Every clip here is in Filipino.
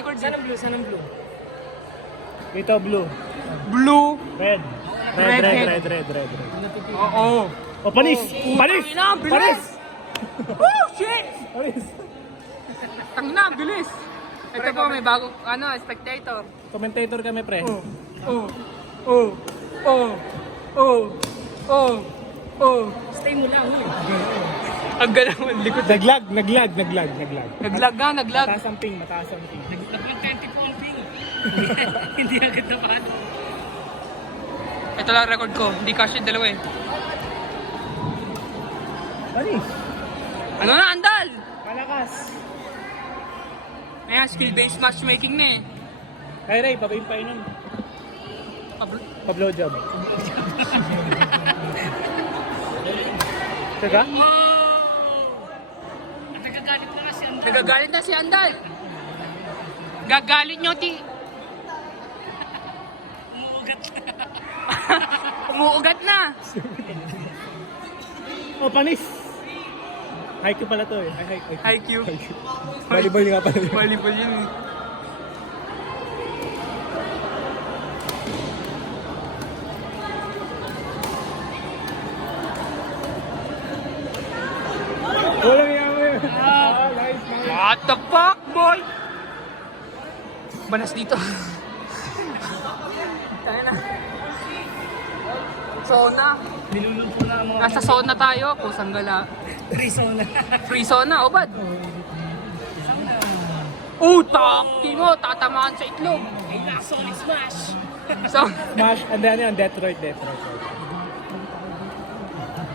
record. Saan ang blue? Saan ang blue? Ito, blue. Blue. Red. Red. Red. Oo. Oh, panis! Panis! Tangina, bilis! Oh, shit! Panis! Tangina, bilis! Ito po, may bagong, spectator. Commentator kami, pre. Stay mo lang. Ang ganda mo, likod. Naglag. Naglag nga, naglag. Mataas ang ping. Nag-20 po ang ping. Hindi agad na paano. Ito lang record ko, hindi kasi dalawa eh. Panis! Ano na, andal? Palakas! Ayan, skill-based matchmaking na eh. Ray, babayin pa nun. Pa-blowjob. Teka? Nagagalit na kasi ang Nagagalit na si Andal. Gagalit nyo, Umuugat na. Oh, panis! Haiku pala to eh. IQ. Volleyball nga pala. Volleyball yun eh. Walang yaman. Nice. What the fuck, boy? Banas dito. Tayo na. Zona. niluluto na ang mga Nasa zona tayo, kusang gala. Arizona. Free zona, o bad? Takti mo, tatamaan sa itlog. Ay, Sonic Smash. So, Smash. And then yan, Detroit.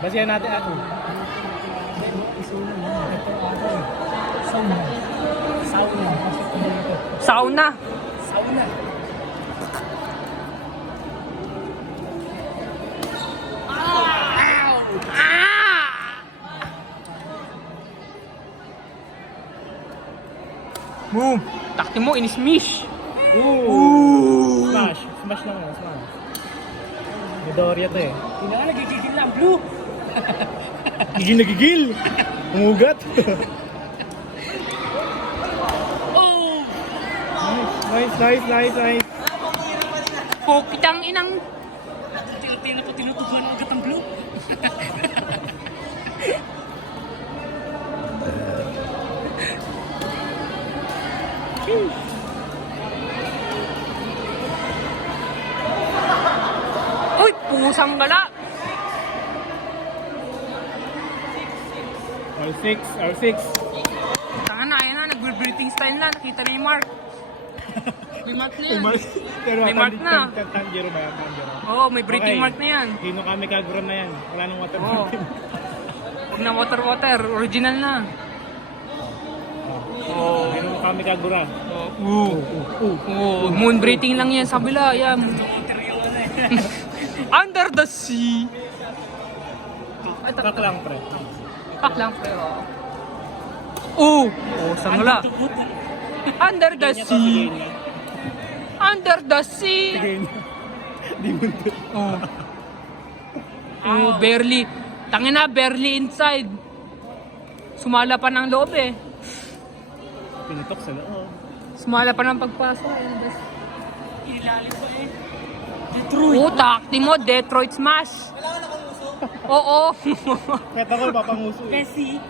Basihan natin ako. sauna. Boom! Takti mo, inismish. Smash. Smash lang yan, smash. Midoriya to eh. Hindi nga nagigigil lang, blue. Gigil na gigil! Umugat! Nice. Pukitang inang. Tinutugman ang agad ang blue. Uy, pusang gala. R6. Tanga na, ayan na, nag-breathing style na. Nakita na yung mark. May mark na yan. Pero May mark na. Tanjiro ba yan? Tanjiro. Oo, may breathing mark na yan. Hino kami kagura na yan. Wala nang water Oo. fountain. Huwag na water. Original na. Oo. Hino kami kagura. Oo, moon breathing lang yan sa bila. Yan. Under the sea. Ay, Kak lang, pre. Pak lang, pre. Oo, sangla. Under the sea. Under the sea. Di mo to. Barely. Tangina, barely inside. Sumala pa ng loob eh. Pinitok sa loob. Sumala pa ng pagpasok. Ilalim pa eh. Takti mo, Detroit Smash. Oo. Kahit ako, papanguso eh. Messi.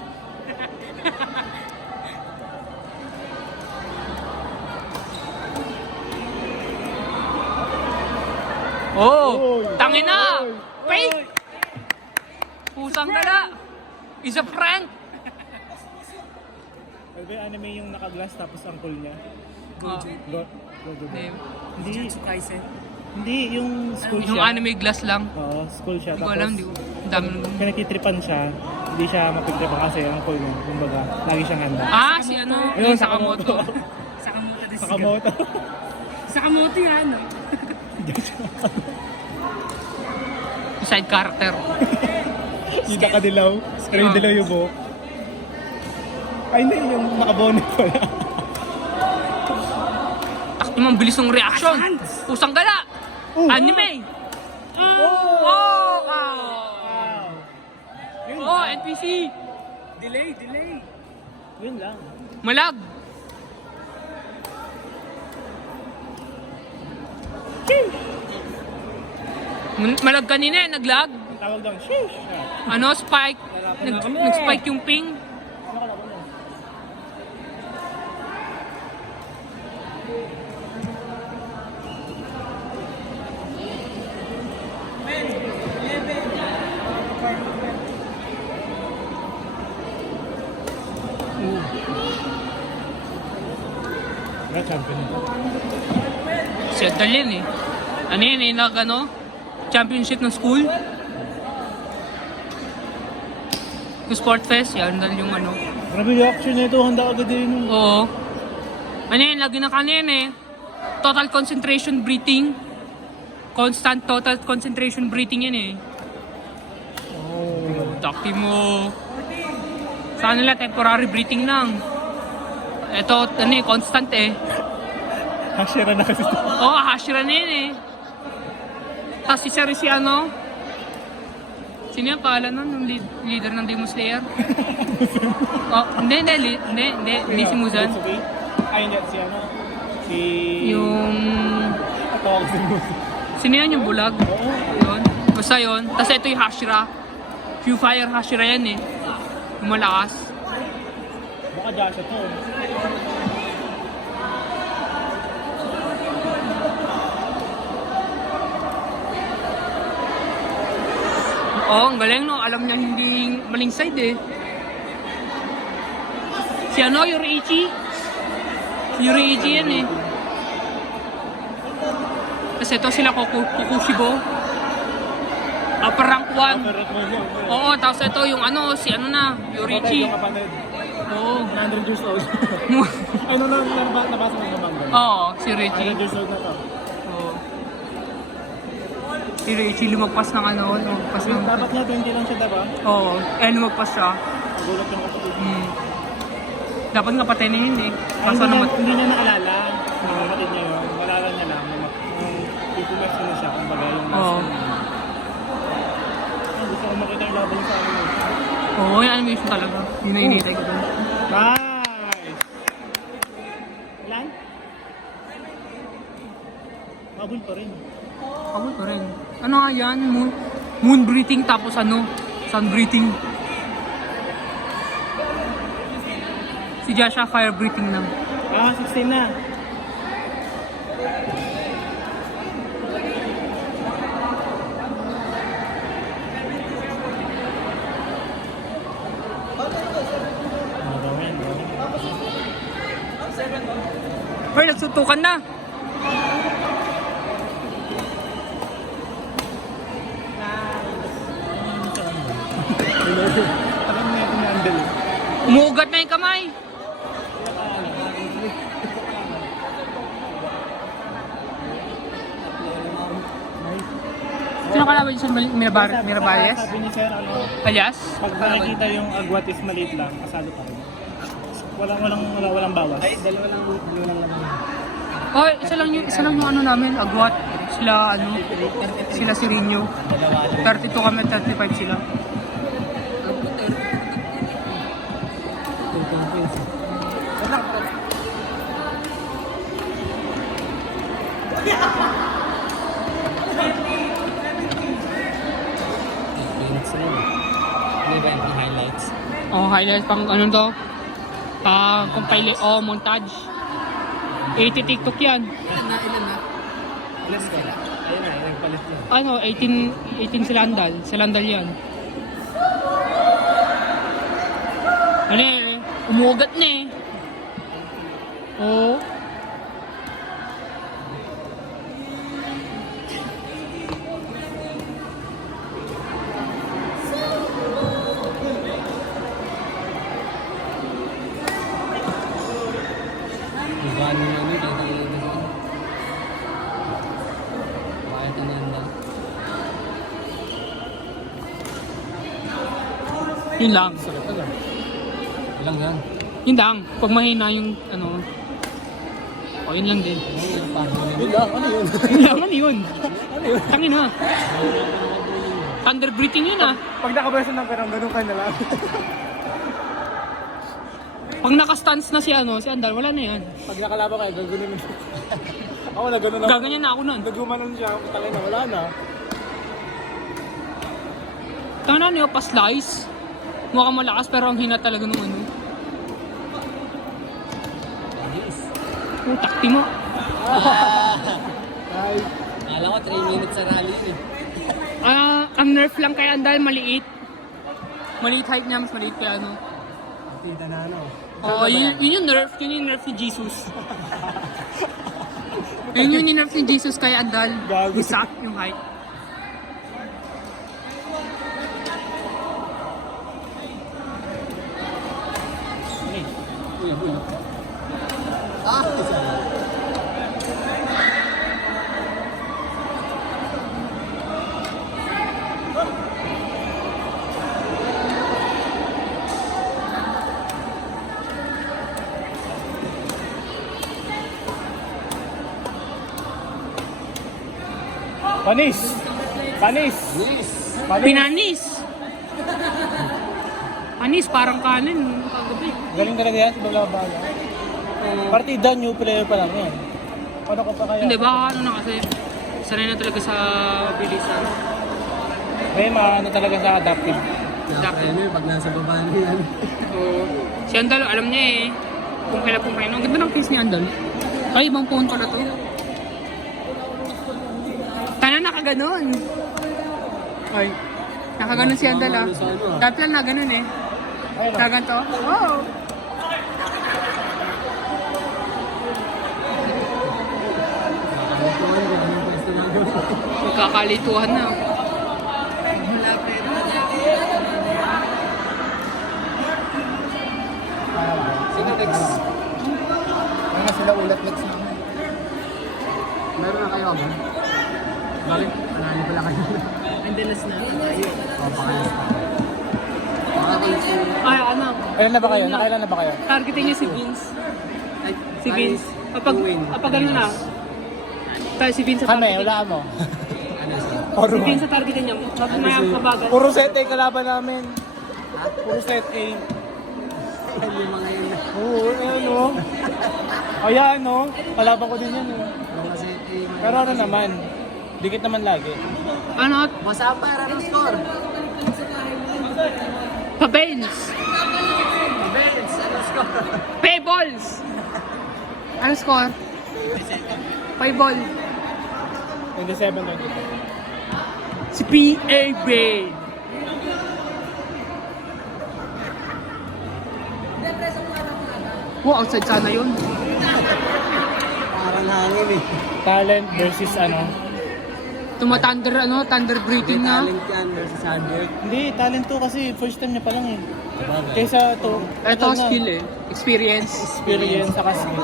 Tangina. Fake. Pusang gala. Is a prank. Ano ba yung anime yung naka-glass tapos ang cool niya? Gojo. Gojo. Hindi, Jujutsu Kaisen. hindi, yung school Yung siya. anime glass lang. Oo, school siya. Hindi ko alam, ang dami nung... Kaya nagtitripan siya, hindi siya mapagtripan kasi ang cool niya. Kumbaga, lagi siyang handa. Si ano? Ayun, Yung Sakamoto. Sakamoto din. Sakamoto. Sakamoto yan. No? Side character. Yung nakadilaw. Pero yung dilaw yung buhok. Ay, hindi, yung nakabonet pala. Takti mo, ang bilis ng reaction. Pusang gala. Anime. NPC. Delay. Yun lang. Malag. Malag kanina eh, naglag. Ang tawag doon, sheesh! Ano, spike. Nag-spike yung ping. Champion ito. Si Adal yan eh. Ano yun eh, championship ng school. Yung sport fest, yan dahil yung ano. Grabe yung action nito, handa agad din. Oo. Ano yun, lagi na kanina eh. Total concentration breathing. Constant total concentration breathing yan eh. Oh. Takti mo. Sa nila, temporary breathing lang. Ito, ano eh, constant eh. Hashira na kasi ito. Oo, Hashira na yun eh. Tapos si Sir si ano? Sino yung pangalan nun? Yung leader ng Demon Slayer? Oh, hindi si Muzan. It's okay. Ay, hindi, si ano? Si... Yung... Tawag si Muzan. Sino yan yung bulag? Oo. Yun. Basta yun. Tapos ito yung Hashira. Q-Fire Hashira yan eh. Yung malakas. Baka Joshua to. Oo, ang galing no. Alam niya hindi maling side eh. Si ano, Yuriichi? Yuriichi yan eh. Tapos ito sila Kokushibo. Upper rank 1. Oo, tapos ito yung ano, si ano na, Yuriichi. Yung kapatid. Oo. 100 years old. Ay, nabasa mo yung manga. Oo, si Richie. 100 years old na to. Oo. Si Richie lumagpas ng ano, lumagpas ng... Dapat nga 20 lang siya, diba? Oo, lumagpas siya. Nagulat yung kapatid. Dapat nga patay na yun eh. Ay, Kaso naman... hindi niya naalala. Yung kapatid niya yun. Naalala niya lang. Ipumas na siya. Kung baga yung Oo. Gusto ko makita yung laban sa amin. Oo, yung animation talaga. Yun na initay ko doon. Nice! Ilan? Mabul pa rin. Ako pa rin. Ano nga yan? Moon breathing tapos ano? Sun breathing. Si Joshua fire breathing lang. 16 na. Hoy, nagsuntukan na. Alam mo natin na andal. Umuugat na yung kamay. Sino kalaban yung Miraballes? Sabi ni Sir, ano, Alias? pag nakikita yung agwat is maliit lang, kasalo pa rin. Walang bawas. Ay, dalawa lang naman. Oh, isa lang yung ano namin, agwat. Sila Sirinyo. 32 kami, 35 sila. Highlights. Oh, highlights pang ano to? Compile, montage. 80 TikTok yan. Ilan na? Ilan sila? Ayun na, nagpalit yan. Ano, 18 silandal yan. Ano eh, umugat na eh. Oo. Gano na ano, dito. Bakit na nanda? Yun lang. Sakit na lang. Ilang yan? Yun lang. Pag mahina yung ano. O, yun lang din. Yun lang, ano yun? Yun lang, ano yun? Tangin na. Thunder breathing yun ah. Pag nakabeso ng perang, ganun ka na lang. Pag naka-stance na si Andal, wala na yan. Pag nakalaban kayo, gagawin mo. Ako na gano'n ako. Gaganyan na ako nun. Nagumanon siya, talay na, wala na. Tana niyo pa slice. Mukhang malakas pero ang hina talaga nung ano. Oh, takti mo. Ay, Kala ko 3 minutes sa rally yun eh. Ang nerf lang kay Andal, maliit. Maliit height niya, mas maliit kaya ano. tita na ano. Oo, yun yung nerf ni Jesus. Yun yung nerf ni Jesus kay Andal. Gago. Isa yung height. Panis! Panis! Yes! Panis! Pinanis! Panis, parang kanin. Kagabi. Galing talaga yan, si Baglabala. Partida, new player pa lang yan. Paano ko pa kaya? Hindi, baka ano na kasi. Sanay na talaga sa bilisan. May ano talaga sa adaptive. Adaptive. Ano pag nasa baba na yan. So, si Andal, alam niya eh. Kung kailan pumain. Ang ganda ng case ni Andal. Ay, ibang phone pala to. Tana nakaganon. Ay, nakaganon si Andal ah. Dati lang na ganon eh. Ayun o. Kaganto. Oh. Magkakalituhan na. Sino next? Ano na sila ulat next naman? Meron na kayo ba? Bakit? Panalo pala kayo. Andalas na tayo. Oo, pangalas na. Ay, ano. Kailan na ba kayo? Nakailan na ba kayo? Targetin niya si Vince. Si Vince. Kapag ano na. Si Vince sa Kami, targetin. wala mo. Si Vince sa targetin niya. Mamaya mabagal. Puro set A kalaban namin. Puro set A. Yung mga yun. Oo, ano. Kaya ano, kalaban ko din yan eh. Mga set A. Pero ano naman, dikit naman lagi. Ano? Masapar, anong score? Pa-Benz. Benz, anong score? Payballs. Ano score? Payball. 27-22. Si P.A.B. Wow, outside sana yun. Parang hangin eh. Talent versus ano. Tumathunder, thunder breathing na. Talent yan versus hardwork. Hindi, talent to kasi first time niya pa lang eh. Sabagay. Kaysa to, Ito na, skill eh. Experience. experience saka skill.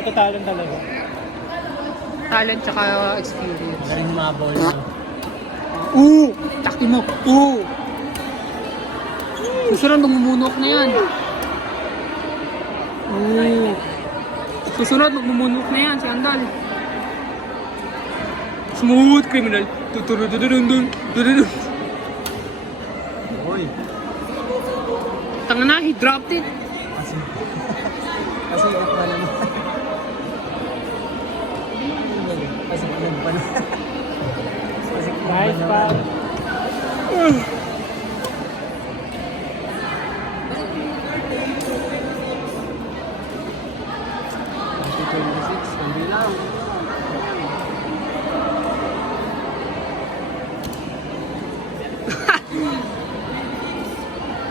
Ito talent talaga. Talent tsaka experience. Galing humabol. Takti mo. Susunod, magmumunok na yan. Susunod, magmumunok na yan si Andal. Smooth criminal. Tuturudududun. Hoy. Tanga na, he dropped it. Kasi ikaw pa naman. Kasi ikaw pa naman. Nice pa. Hindi lang.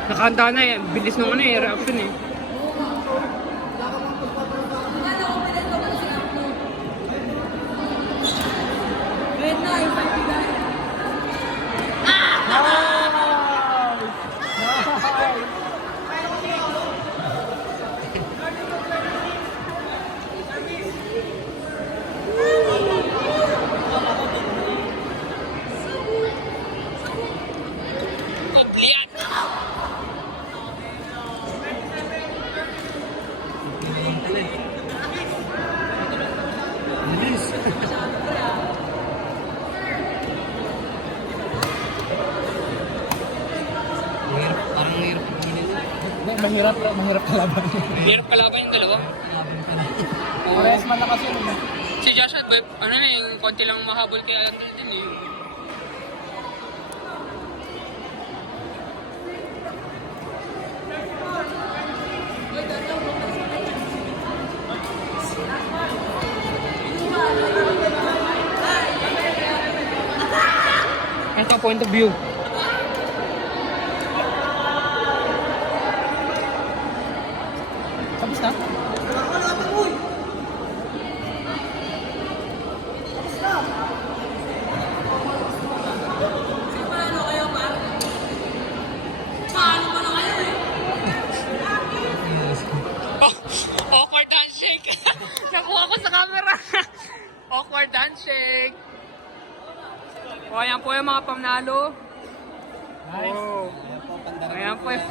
Nakahanda na eh. Bilis nung reaction eh. Parang mahirap Mahirap kalaban. Hirap kalaban yung dalawa. Parehas man na kasi. Si Joshua, ano na yung konti lang mahabol kay Andal din eh. point of view. Tapos na? Awkward handshake. Nakuha ko sa camera. Awkward handshake. O, ayan po yung mga panalo. Nice. Ayan po yung